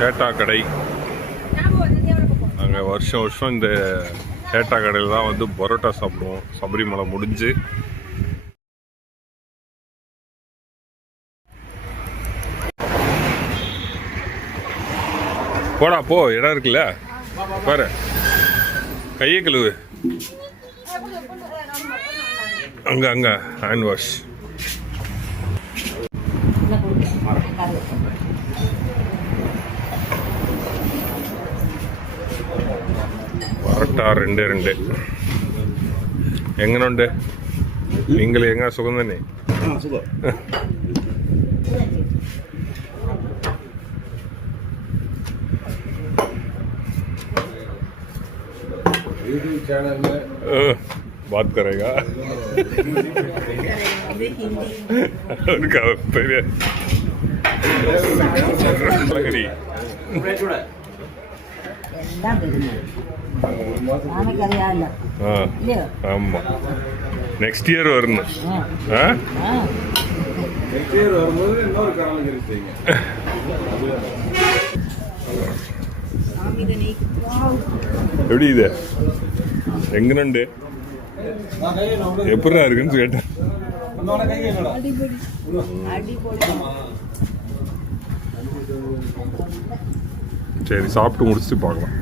சேட்டா கடை. நாங்கள் வருஷம் வருஷம் இந்த சேட்டா கடையில் தான் வந்து பரோட்டா சாப்பிடுவோம். சபரிமலை முடிஞ்சு போடா போ, இடம் இருக்குல்ல பாரு. கையை கழுவு. அங்க அங்க ஹேண்ட் வாஷ். பரோட்டா 2 എങ്ങനുണ്ട്? നിങ്ങൾ എങ്ങനെ? സുഖം തന്നെ? यूट्यूब चैनल में बात करेगा उनका ஆமா நெக்ஸ்ட் இயர் வரணும். நெக்ஸ்ட் இயர் வரும்போது இன்னொரு காரணம் செய்யுங்க. எப்படி இது எங்கனுண்டு எப்படா இருக்குன்னு கேட்டேன். சரி சாப்பிட்டு முடிச்சுட்டு பார்க்கலாம்.